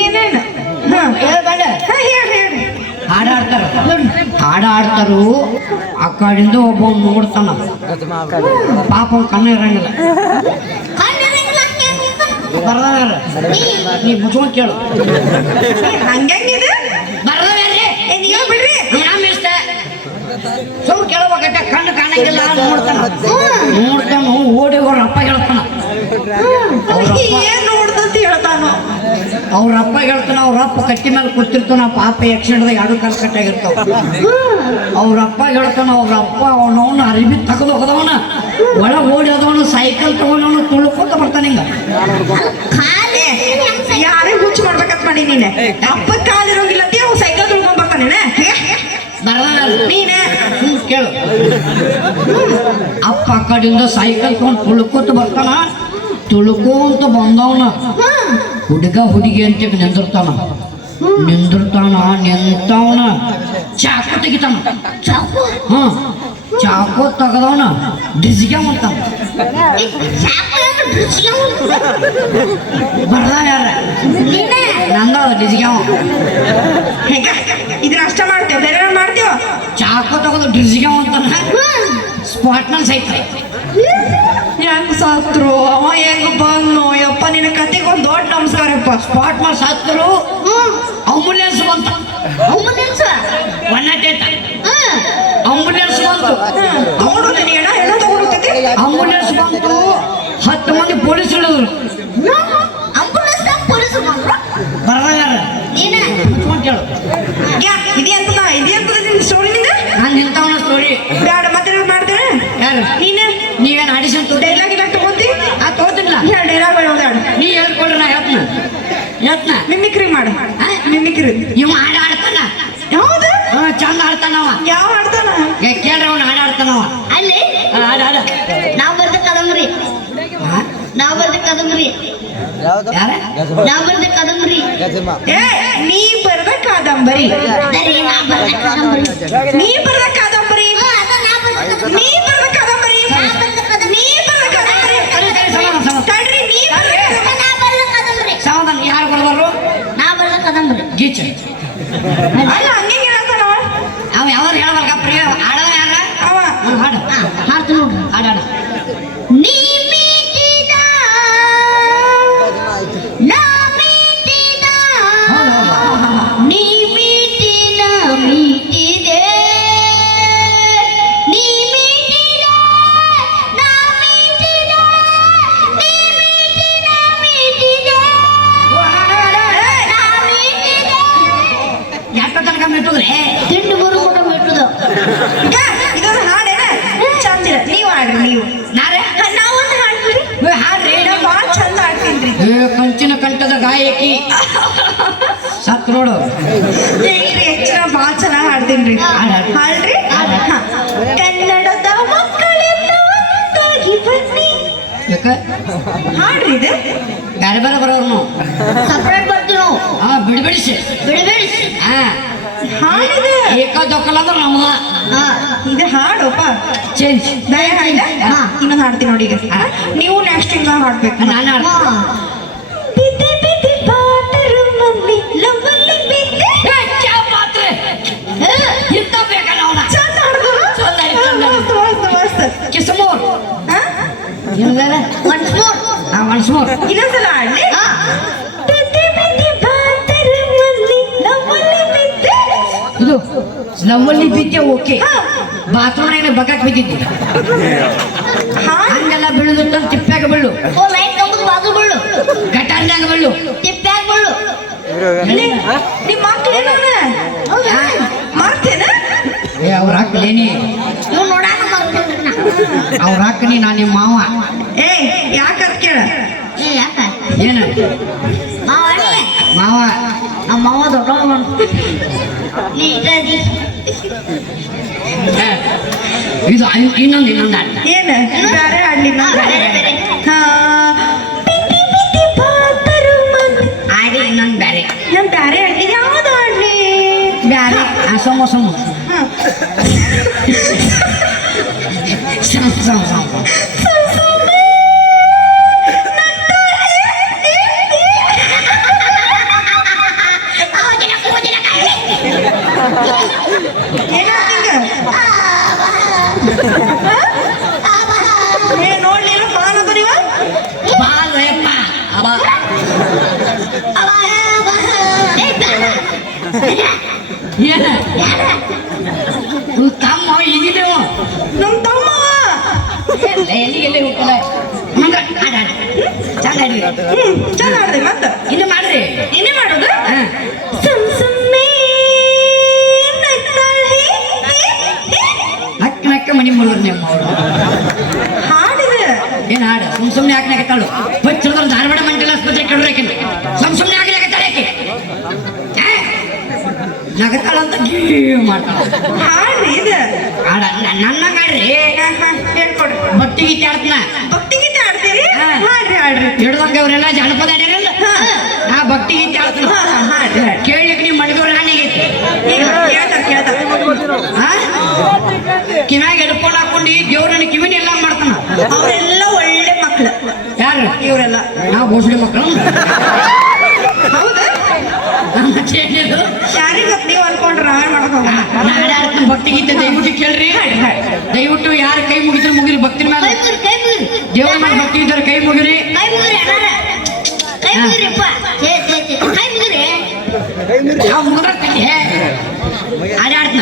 ಏನೇನು ಹೇಳ್ಬೇಡ ಹೇಳಿ ಹಾಡಾಡ್ತಾರ ಹಾಡಾಡ್ತಾರು ಆ ಕಡೆಯಿಂದ ಒಬ್ಬ ನೋಡ್ತಾನ ಪಾಪ ಕಣ್ಣ ಇರಂಗಿಲ್ಲ ಬರ್ದಾರ ನೀ ಮುಚ್ಕೊಂಡ್ ಕೇಳು ಹಂಗಂಗಿದೆ ಬರ್ದಾರ್ರಿ ನೀವು ಬಿಡ್ರಿ ನಮ್ಮ ಇಷ್ಟ ಸುಮ್ ಕೇಳ್ಬೇಕಟ್ಟ ಕಣ್ಣು ಕಾಣಂಗಿಲ್ಲ ನೋಡ್ತಾನ ಓಡಿ ಅವ್ರ ಅಪ್ಪ ಹೇಳ್ತಾನ ಏನ್ ನೋಡ್ದಂತ ಹೇಳ್ತಾನೋ ಅವ್ರ ಅಪ್ಪ ಹೇಳ್ತಾನ ಅವ್ರ ಅಪ್ಪ ಕಟ್ಟಿ ಮೇಲೆ ಕೂತಿರ್ತಾನ ಪಾಪ ಆಕ್ಸಿಡೆಂಟ್ದಾಗ ಎರಡು ಕಾಲು ಕಟ್ಟಾಗಿರ್ತಾವ ಅವ್ರ ಅಪ್ಪ ಹೇಳ್ತಾನ ಅವ್ರ ಅಪ್ಪ ಅವನವನ್ನ ಅರಿಬಿ ತಗದು ಹೋದವನ ಒಳಗೆ ಓಡಿ ಹೋದವನು ಸೈಕಲ್ ತಗೊಂಡವನು ತುಳುಕೋತ ಬರ್ತಾನೆ ಹಿಂಗ ಯಾರೇ ಹುಚ್ಚು ಮಾಡ್ಬೇಕಂತ ಮಾಡಿ ನೀನೆ ಅಪ್ಪ ಕಾಲಿರೋಗಿಲ್ಲ ಅಂತ ಅವ್ ಸೈಕಲ್ ತುಳ್ಕೊಂಡ್ ಬರ್ತಾನೆ ನೀನೆ ಕೇಳು ಅಪ್ಪ ಆ ಕಡೆಯಿಂದ ಸೈಕಲ್ ತಗೊಂಡು ತುಳುಕೋತ ಬರ್ತಾನ ತುಳುಕೋಂತ ಬಂದವನ ಹುಡುಗ ಹುಡುಗಿ ಅಂತ ನಿಂದಿರ್ತಾನ ಚಾಕು ತೆಗಿತಾನ ಚಾಕು ತೆಗದವನ ಡಿಸ್ಗೆ ಮಾಡ್ತಾನ ಬರ್ದ ಯಾರ ನಂದ ಡಿಸ್ಗೆ ಹೇಗ ಇದನ್ನ ಅಷ್ಟ ಮಾಡ್ತೇವೆ ಬೇರೆ ಮಾಡ್ತೀವ ಚಾಕು ತಗೋದು ಡಿಸ್ಗೆ ಅಂತಾನ ಸ್ಪಾಟ್ನಲ್ಲಿ ಸೈತ ಹೆಂಗ್ ಸತ್ರು ಅವ ಹೆಂಗ್ ಬಂದು ಯಪ್ಪ ನಿನ್ನ ಕತೆಗೊಂದು ದೊಡ್ಡ ನಮಸ್ಕಾರಪ್ಪ ಸ್ಪಾಟ್ ಮಾಡಿ ಸತ್ರು ಆಂಬುಲೆನ್ಸ್ ಬಂತ ಆಂಬುಲೆನ್ಸ್ ಬಂತು ತಗೊಂಡು ನೀನ ಎಲ್ಲ ತಗೊಂಡೋಗ್ತೈತಿ ಆಂಬುಲೆನ್ಸ್ ಬಂತು 10 ಮಂದಿ ಪೊಲೀಸ್ ಹಿಡಿದ್ರು ಬರ್ದಾರ ಕೇಳು ಇದೆಂತದ ನಿನ್ ಸ್ಟೋರಿ ನಿಂದ ನಾನು ನಿಂತವನ ಸ್ಟೋರಿ ಬ್ಯಾಡ ಮತ್ತೆ ಮಾಡ್ತೇನೆ ಯಾರು ನೀನು ನೀವೇನು ಆಡಿಷನ್ ಡೈಲಾಗ್ ಇಲ್ಲ ತಗೊಂತಿ ತಗೋತಿಲ್ಲ ಹೇಳ ಡೈಲಾಗ್ ಹೇಳೋದಾಡ ನೀ ಹೇಳ್ಕೊಡ್ರಿ ನಾ ಹೇಳ್ತನ ಮಿಮಿಕ್ರಿ ಮಾಡು ಮಿಮಿಕ್ರಿ ಇವ ಆಡ್ತಾನ ಯಾವ್ದು ಚಂದ ಆಡ್ತಾನವ ಯಾವ ಆಡ್ತಾನ ಕೇಳ್ರಿ ಅವ್ನು ಆಡ್ತಾನವ ಅಲ್ಲಿ ಆಡ ನಾವ್ ಬರ್ದ ಕದಂಬರಿ ಯಾರ ನಾವ್ ಬರ್ದ ಕದಂಬರಿ ಏ ನೀ ಬರ್ದ ಕಾದಂಬರಿ ಸರಿ, ನಾ ಬರ್ದ ಕದಂಬರಿ ನೀ ಬರ್ದ ಕಾದಂಬರಿ ಅದ ನಾ ಬರ್ದ ಕದಂಬರಿ. ನೀ ಬರ್ದ ಕಾದಂಬರಿ ನಾ ಬರ್ದ ಕದಂಬರಿ. ನೀ ಬರ್ದ ಕಾದಂಬರಿ ತಡ್ರಿ ನೀ ಬರ್ದ ಅದ ನಾ ಬರ್ದ ಕದಂಬರಿ. ಸಮಾಧಾನ ಯಾರು ಬರ್ಬಾರು ನಾ ಬರ್ದ ಕದಂಬರಿ. ಗೀಚ್ ಅಲ್ಲ ಹಂಗೆ ಹೇಳ್ತಾನವ ಅವ ಯಾವ್ದು ಹೇಳ್ಬೇಕ ಪ್ರಿಯ ಆಡವ ಯಾರ ಅವ ಹಾಡು ಹಾಡ್ತು ನೋಡ್ರಿ. ಹಾಡಾಡ ನೀ ಮೀಟಿದ ನಾ ಮೀಟಿದ ನೀ ಮೀಟಿನ ಮೀಟಿದೆ ನೀ ಮೀಟಿದ ನಾ ಮೀಟಿದ ನೀ ಮೀಟಿನ ಮೀಟಿದೆ ನಾ ಮೀಟಿದೆ ಯಾಕ ತನಕ ಮೆಟ್ಟುದ್ರೆ ತಿಂಡು ಬರು ಕೂಡ ಬಿಟ್ಟುದು ಈಗ ಇದೊಂದು ಹಾಡೇನ ಚಂದಿರ ನೀವು ಹಾಡ್ರಿ ನೀವು ನಾರೇ ನಾವೊಂದು ಹಾಡ್ತೀವಿ ಹಾಡ್ರಿ ನಾ ಭಾಳ ಚಂದ ಹಾಡ್ತೀನಿ ಕಂಚಿನ ಕಂಠದ ಗಾಯಕಿ ಸತ್ ನೋಡು ಹೇಗಿರಿ ಹೆಚ್ಚಿನ ಭಾಳ ಚೆನ್ನಾಗಿ ಹಾಡ್ತೀನಿ ಹಾಡ್ರಿ. ಹಾಡ್ರಿ ಹಾ. ಕನ್ನಡದ ಮಕ್ಕಳೆಲ್ಲ ಒಂದಾಗಿ ಬನ್ನಿ ಯಾಕ ಹಾಡ್ರಿ ಇದು ಬೇರೆ ಬೇರೆ ಬರೋರು ನಾವು ಸಪ್ರೇಟ್ ಬರ್ತೀವಿ ನಾವು ಬಿಡಿಬಿಡಿಸಿ ಬಿಡಬೇಡಿ ಹಾಡಿದೆ ಏಕಾದೊಕ್ಕಲ್ಲ ಅಂದ್ರೆ ನಮ್ದ ಇದು ಹಾಡೋಪ್ಪ ಚೇಂಜ್ ನಾ ಹಾಡಿಲ್ಲ ಇನ್ನೊಂದು ಹಾಡ್ತೀನಿ ನೋಡಿ ಈಗ ನೀವು ನೆಕ್ಸ್ಟ್ ಹಿಂಗ ಹಾಡ್ಬೇಕು ನಾನು ಬಿದ್ದೆ ಬಿದ್ದೆ ಬಾತರು ಮಮ್ಮಿ ಲವ್ವಲ್ಲಿ ಬಿದ್ದೆ ಮಾತ್ರ ಇಂತ ಬೇಕಲ್ಲ ಅವನ ಚಂದ ಹಾಡ್ದು ಚಂದ ಆಯ್ತು, ಚಂದ ಆಯ್ತು. ಮಸ್ತ್ ಮಸ್ತ್ ಮಸ್ತ್ ಕಿಸ್ಮೋರ್ ಹಾ? ಒನ್ಸ್ ಮೋರ್ ಒನ್ಸ್ ಮೋರ್ ಇನ್ನೊಂದ್ಸಲ ಹಾಡ್ಲಿ ಬಿದ್ದೆ ಬಿದ್ದೆ ಬಾತರು ಮಮ್ಮಿ ಲವ್ವಲ್ಲಿ ಬಿದ್ದೆ ಇದು ಲವ್ವಲ್ಲಿ ಬಿದ್ದೆ ಓಕೆ ಹಾ. ಬಾತ್ರೂಮ್ನಾಗ ಬಕಾಕ್ ಬಿದ್ದಿದ್ದೆ ಹಾಡ್ ಹಂಗೆಲ್ಲ ಬೀಳುದಂತ ತಿಪ್ಪ್ಯಾಗ ಬೀಳು ಓ ಲೈಟ್ ಕಂಬದ ಬಾಜು ಬೀಳು ಗಟಾರ್ನ್ಯಾಗ ಬೀಳು ತಿಪ್ಪ್ಯಾಗ ಬೀಳು ನಿಮ್ಮ ಮಕ್ಕಳೇನ ಮಾಡ್ತೇನ ಅವ್ರ ಹಾಕ್ಲೇನಿ ಇವ್ ನೋಡಾಕ ಮಾಡ್ಕೊಂಡ್ರಿ ನಾ ಅವ್ರ ಹಾಕನಿ ನಾ ನಿಮ್ಮ ಮಾವ ಏ ಯಾಕಂತ ಕೇಳ ಏ ಯಾಕ ಏನ ಮಾವನೇ ಮಾವ ನಮ್ಮ ಮಾವ ದೊಡ್ಡವ ನೀ ಇದ್ದೀ ಇದು ಇನ್ನೊಂದು ಆಟ ಏನ ಬೇರೆ ಹಾಡ್ಲಿ ನಾ ಬೇರೆ ಬೇರೆ ಹಾ ಬಿದ್ದೆ ಬಿದ್ದೆ ಬಾತರು ಮಮ್ಮಿ ಆಡಿ ಇನ್ನೊಂದು ಬೇರೆ ನಮ್ ಬ್ಯಾರೆ ಹಾಡ್ಲಿ ಯಾವ್ದು ಹಾಡ್ಲಿ ಬೇರೆ ಸಮ ಸಮ ಹಾ ಸಮ ಸಮ ಏನ ತಮ್ಮ ಇದಿದ್ದೇವ ನಮ್ ತಮ್ಮ ಎಲ್ಲಿಗೆಲ್ಲಿ ಹೋಗ್ತದೆ ಚಂದ ಆಡಿದ್ರಿ ಚಂದ ಆಡ್ದೆ ಮತ್ತ ಇನ್ನು ಮಾಡ್ರಿ ಇನ್ನೇ ಮಾಡೋದು ಹಾ ಸುಮ್ನೆ ನಕ್ಕ ನಕ್ಕ ಮನಿ ಮುಳುಗ್ರಿ ನಿಮ್ಮ ಅವ್ರು ಹಾಡಿದೆ ಏನ್ ಹಾಡು ಸುಮ್ನೆ ಹಾಕ್ನಾಕತ್ತಾಳು ಬಚ್ಚದ್ರ ಧಾರವಾಡ ಮೆಂಟಲ್ ಆಸ್ಪತ್ರೆ ಕಡ್ರಾಕಿನ ಸುಮ್ನೆ ಹಾಕ್ನಾಕತ್ತಾಳೆ ಆಕೆ ನಗತಾಳ ಅಂತ ಗೀ ಮಾಡ್ತಾಳ ಹಾಡ್ರಿ ಇದೆ ಹಾಡ ನನ್ನ ಮಾಡ್ರಿ ಹೇಳ್ಕೊಡ್ರಿ ಭಕ್ತಿ ಗೀತೆ ಆಡ್ತನ ಭಕ್ತಿ ಗೀತೆ ಆಡ್ತೀರಿ ಹಾ. ಹಾಡ್ರಿ ಹಾಡ್ರಿ ಹಿಡ್ದಂಗ ಅವರೆಲ್ಲ ಜಾನಪದ ಆಡ್ಯಾರಲ್ಲ ಹಾ. ನಾ ಭಕ್ತಿ ಗೀತೆ ಆಡ್ತನ ಹಾಡ್ರಿ ಹಾಡ್ರಿ ಕೇಳಲಿಕ್ಕೆ ನೀವು ಮಡಿದವ್ರ ಹಾನಿಗೈತಿ ಈಗ ಕೇಳ್ತಾರ ಕಿವ್ಯಾಗ ಎಡ್ಕೊಂಡು ಹಾಕೊಂಡು ದೇವ್ರನ್ನ ಕಿವಿನ ಎಲ್ಲ ಮಾಡ್ತಾನ ಅವರೆಲ್ಲ ಒಳ್ಳೆ ಮಕ್ಳು ಯಾರು ಇವರೆಲ್ಲ ನಾವು ಬೋಸಡಿ ಮಕ್ಕಳು ಹೌದಾ ಮತ್ತೇನಿದು ಯಾರಿಗ ನೀವು ಅನ್ಕೊಂಡ್ರ ನಾವೇನ್ ಮಾಡಕ್ ಹೋಗಲ್ಲ ನಾಳೆ ಆಡ್ತಾನ ಭಕ್ತಿ ಗೀತೆ ದಯವಿಟ್ಟು ಕೇಳ್ರಿ ದಯವಿಟ್ಟು ಯಾರು ಕೈ ಮುಗಿದ್ರೆ ಮುಗಿರಿ ಭಕ್ತಿನ ಮೇಲೆ ದೇವ್ರ ಮೇಲೆ ಭಕ್ತಿ ಇದ್ದಾರೆ ಕೈ ಮುಗಿರಿ ನಾವು ಮುಗಿದ್ರೆ ಆಡ್ತಾನ ಹಾಡ್ರಿ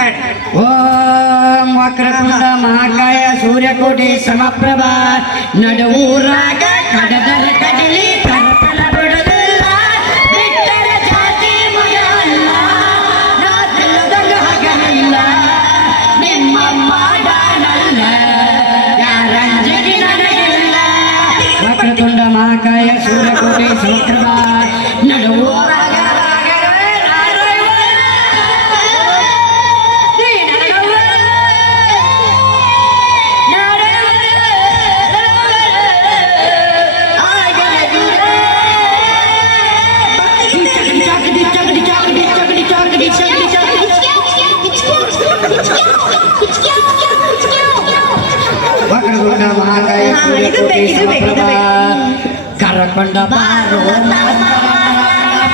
ಹಾಡ್ರಿ ಓಂ ವಕ್ರತುಂಡ ಮಹಾಕಾಯ ಸೂರ್ಯಕೋಟಿ ಸಮಪ್ರಭಾ ನಡುವೂರಾಗ ಕಡದರ ಕಡಲಿ ಕರ್ಪಲ ಬಿಡದಿಲ್ಲ ಬಿಟ್ಟರ ಜಾತಿ ಮಗ ಅಲ್ಲ ನಾ ತಿಳಿದಂಗ ಹಗಲಿಲ್ಲ ನಿಮ್ಮ ಮಾಡಾನಲ್ಲ ಯಾರಂಜಿಗೆ ನನಗಿಲ್ಲ ವಕ್ರತುಂಡ ಮಹಾಕಾಯ ಸೂರ್ಯಕೋಟಿ ಸಮಪ್ರಭಾ ನಡುವೂರಾಗ ಮಹಾಕಾಯ ಸೂರ್ಯಕೋಟಿ ಸಮಪ್ರಭಾ ಕರಕೊಂಡ ಬಾರೋ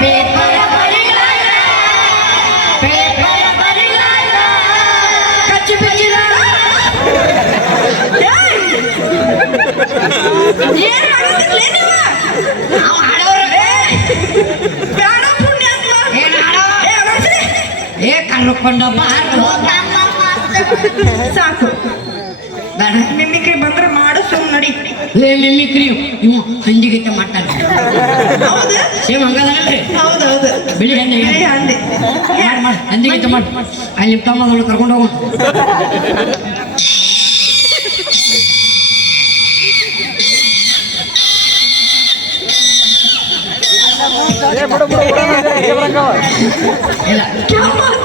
ಪೇಪರ ಬರಿಲಾಗ ಕಚ್ಚಿ ಬಿಚ್ಚಿದ ಏನ್ ಮಾಡುತ್ತಿರ್ಲೇ ನೀವು ನಾವು ಹಾಡೋರು ಬ್ಯಾಡ ಪುಣ್ಯಾತ್ಮ ಏನ್ ಹಾಡೋ ಏ ಅಗಸ್ರಿ. ಏ ಕರ್ಕೊಂಡ ಬಾರೋ ಸಾಕು ಬೇಡ ಮಿಮಿಕ್ರಿ ಬಂದ್ರೆ ಮಾಡು ಸುಮ್ ನಡಿ ಲೇ ಮಿಮಿಕ್ರಿ ಇವ ಹಂದಿಗೈತೆ ಮಾಡ್ತಾನೆ ಹೌದು ಸೇಮ್ ಹಂಗದಲ್ರಿ ಹೌದೌದು ಬಿಳಿ ಹಂದಿ ಅಂದೆ ಮಾಡಿ ಹಂದಿಗೈತೆ ಮಾಡಿ ಅಲ್ಲಿ ನಿಮ್ಮ ತಮ್ಮ ಕರ್ಕೊಂಡು ಹೋಗೋ ಇಲ್ಲ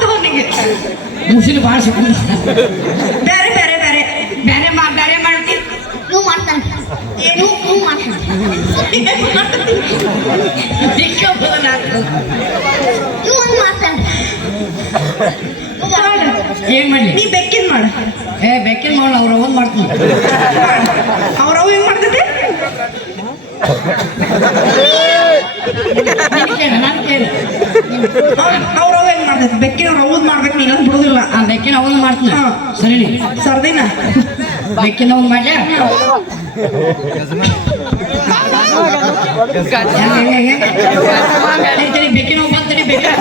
ಅವನಿಗೆ ಮುಸುಲಿ ಭಾಳ ಸಿಕ್ಕೊಂಡು ಬೇರೆ ಬೇರೆ ಬೇರೆ ಬೇರೆ ಮಾಡ್ತೀವಿ ನೀವು ಮಾಡ್ತಾನೆ ಏನು ನೀವು ಮಾಡ್ತಾನೆ ನೀವು ಒಂದು ಮಾಡ್ತಾನೆ ಏನ್ ಮಾಡ್ಲಿ ನೀ ಬೆಕ್ಕಿನ ಮಾಡು ಏ ಬೆಕ್ಕಿನ ಮಾಡಲ್ಲ ಅವ್ರು ಒಂದ್ ಮಾಡ್ತೀನಿ ಅವ್ರವ್ ಹೆಂಗ್ ಮಾಡ್ತೈತಿ ನಾನು ಕೇಳಿ ಅವ್ರವ್ ಹೆಂಗ್ ಮಾಡ್ತೈತಿ ಬೆಕ್ಕಿನ ರೌದ್ ಮಾಡ್ಬೇಕು ನೀನಂದ್ ಬಿಡುದಿಲ್ಲ ಆ ಬೆಕ್ಕಿನ ಅವನು ಮಾಡ್ತೀನಿ ಹಾ. ಸರಿ ಸರ್ದಿನ ಬೆಕ್ಕಿನ ಅವ್ನು ಮಾಡ್ಲಿ ಬೆಕ್ಕಿನ ಬಂತಡಿ ಬೆಕ್ಕಿನ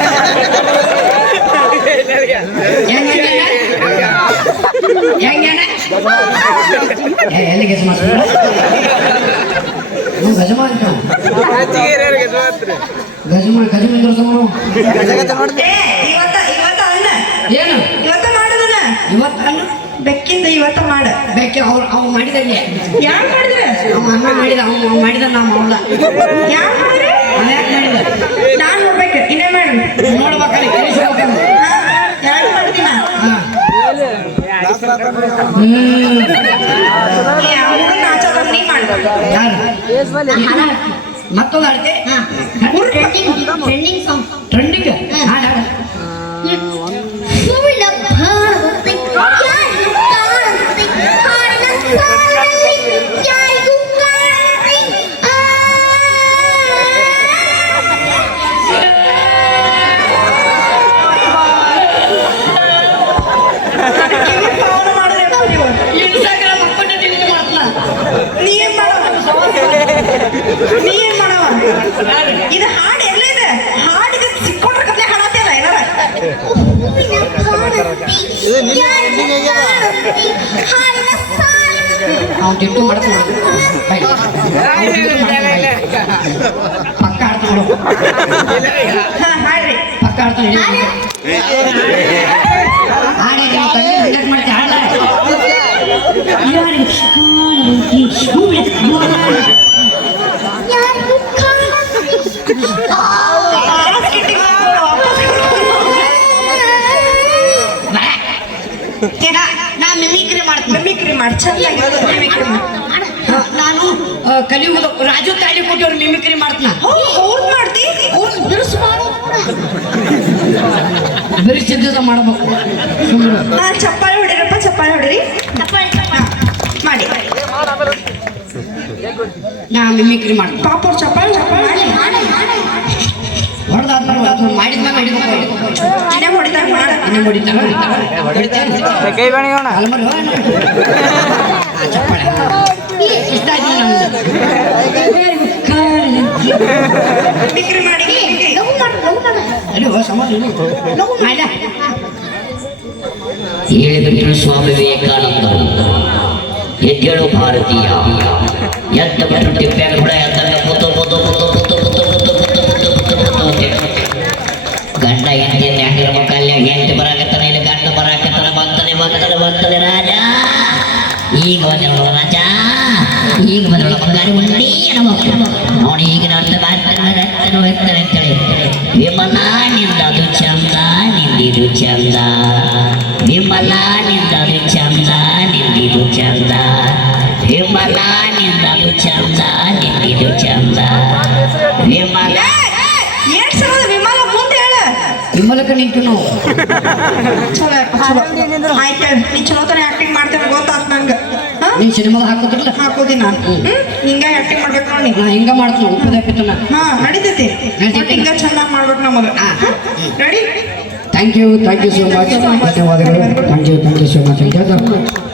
ಹೆಂಗೇನ ಎಲ್ಲಿಗೆ ಗಜಮ ಏ ಇವತ್ತ ಇವತ್ತ ಅಲ್ಲ ಏನು ಇವತ್ತ ಮಾಡುದನ ಇವತ್ತಲ್ಲ ಬೆಕ್ಕಿಂದ ಇವತ್ತ ಮಾಡ ಬೇಕೆ ಅವ್ನು ಮಾಡಿದಲ್ಲಿ ಯಾರು ಮಾಡಿದ್ರೆ ಅವ ಅನ್ನ ಮಾಡಿದ ಅವ್ನು ಮಾಡಿದ ನಾವು ಅವಲ್ಲ ಯಾರು ಮಾಡಿದ್ರೆ ಯಾಕೆ ಮಾಡಿದ ನಾನ್ ನೋಡ್ಬೇಕು ಇನ್ನೇ ಮಾಡು ನೋಡ್ಬೇಕಲ್ಲಿ ಕೇಳಿಸ್ಬೇಕು ಯಾರು ಮಾಡ್ತೀನ ಯಾರು ನಾಚೋದ ನೀ ಮಾಡ್ಬೇಕು ಯಾರು ಮತ್ತೊಂದು ಆಡ್ತೆ ಟ್ರೆಂಡಿಂಗ್ ಸಾಂಗ್ ಟ್ರೆಂಡಿಂಗ್ ಹಾಡು ಹಾಡು ಸುಳ್ಳ ಭಾರತಿ ಯಾರು ಕಾಂತಿ ಹಾಡ ಸಾರಿ ಯಾರು ಕಾಂತಿ ಕಿವಿ ಪಾವನ ಮಾಡಿದ್ರೆ ನೀವು ಇನ್ಸ್ಟಾಗ್ರಾಮ್ ಅಪ್ಪಣ್ಣ ಡಿಲೀಟ್ ಮಾಡ್ತಾನ ನೀ ಏನ್ ಮಾಡವ ನೀ ಏನ್ ಮಾಡವ ಇದು ಹಾಡು ಎಲ್ಲಿದೆ ಹಾಡಿಗೆ ಸಿಕ್ಕೊಂಡ್ರೆ ಕತ್ಲೆ ಹಾಡತ್ತಲ್ಲ ಏನಾರ ಹೂವಿನ ಕಾಣಂತಿ ಯಾರಿಗೂ ಕಾಣಂತಿ ಹಾಡಿನ ಸಾಲಂತಿ ಅವ್ನು ತಿಟ್ಟು ಮಾಡ್ತಾನೆ ಪಕ್ಕ ಆಡ್ತಾಳು ಹಾ ಹಾಡ್ರಿ ಪಕ್ಕ ಆಡ್ತಾನೆ ಹಾಡೇ ಮಾಡ್ತಿ ಹಾಡ ಯಾರಿಗೂ ಕಾಣಂತಿ ನಾ ಮಿಮಿಕ್ರಿ ಮಾಡ್ತೀನಿ ಮಿಮಿಕ್ರಿ ಮಾಡಿ ಚೆನ್ನಾಗಿರೋದು ಮಿಮಿಕ್ರಿ ಮಾಡಿ ನಾನು ಕಲಿಯುಗದ ರಾಜು ತಾಳಿ ಕೊಟ್ಟವ್ರು ಮಿಮಿಕ್ರಿ ಮಾಡ್ತೀನ ಅವ್ರು ಮಾಡ್ತಿ ಅವ್ರು ಬಿರುಸು ಮಾಡೋ ಬಿರುಸಿದ್ದ ಮಾಡ್ಬೇಕು ಸುಮ್ಮನೆ ಹಾ ಚಪ್ಪಾಳೆ ಹೊಡಿರಪ್ಪ ಚಪ್ಪಾಳೆ ಹೊಡಿರಿ ಮಾಡಿ ನಾ ಮಿಮಿಕ್ರಿ ಮಾಡ್ತೀನಿ ಪಾಪ ಅವ್ರು ಚಪ್ಪಾಳೆ ಚಪ್ಪಾಳೆ ಹೊಡೆದಾದ್ಮೇಲೆ ಮಾಡಿದ್ಮೇಲೆ ಇನ್ನೇ ಹೊಡಿತಾರ ಮಾಡ ಇನ್ನೇ ಹೊಡಿತಾರ ಅಲ್ಮರಿ ಚಪ್ಪಾಳೆ ಇಷ್ಟ ಆಯ್ತು ನಮ್ದು ಮಿಮಿಕ್ರಿ ಮಾಡಿ ಲಘು ಮಾಡು ಅಲ್ಲೋ ಸಮಾನ ಮಾಡ ಹೇಳಿಬಿಟ್ಟರು ಸ್ವಾಮಿ ವಿವೇಕಾನಂದರು ಎದ್ದೇಳು ಭಾರತೀಯ ಎದ್ದ ಬಿಟ್ಟು ಟಿಪ್ಪ್ಯಾಗ ಕೂಡ ಎದ್ದಂಗ ಗಂಡ ಹೆಂಡತಿ ಹೆಂಗಿರ್ಬೇಕು ಅಲ್ಲಿ ಹೆಂಡತಿ ಬರಾಕತ್ತಾನ ಇಲ್ಲಿ ಗಂಡ ಬರಾಕತ್ತಾನ ಬಂತಾನೆ ರಾಜ ಈಗ ಬಂದ ರಾಜ ಈಗ ಬಂದ ಬಂಗಾರಿ ಉಂಡಿ ನೋಡಿ ಈಗ ಬರ್ತಾನೆ ಅಂತೇಳಿ ವಿಮಲ ನಿಂದದು ಚಂದ ನಿಂದಿದು ಚಂದ ವಿಮಲ ನಿಂದದು ಚಂದ ನಿಂದಿದು ಚಂದ ವಿಮಲ ನಿಂದದು ಚಂದ ನಿಂದಿದು ಚಂದ ವಿಮಲ ಏನ್ ಸಲ ವಿಮಾನ ಮುಂದೆ ಹೇಳ ವಿಮಲಕ ನಿಂತು ನಾವು ಚಲೋ ಚಲೋ ಆಯ್ತು ನೀ ಚಲೋತನ ಆಕ್ಟಿಂಗ್ ಮಾಡ್ತೇನೆ ಗೊತ್ತಾತ್ ನಂಗೆ ನೀನ್ ಸಿನಿಮಾದ ಹಾಕೋದ್ರಲ್ಲ ಹಾಕೋದಿ ನಾನು ಹಿಂಗ ಆಕ್ಟಿಂಗ್ ಮಾಡ್ಬೇಕು ನೋಡಿ ನಾ ಹಿಂಗ ಮಾಡ್ತೀನಿ ಉಪ್ಪದ ಹಾ ನಡೀತೈತಿ ಹಿಂಗ ಚೆನ್ನಾಗಿ ಮಾಡ್ಬೇಕು ನಮಗ ready thank you so much ಧನ್ಯವಾದಗಳು ಥ್ಯಾಂಕ್ ಯು ಸೋ ಮಚ್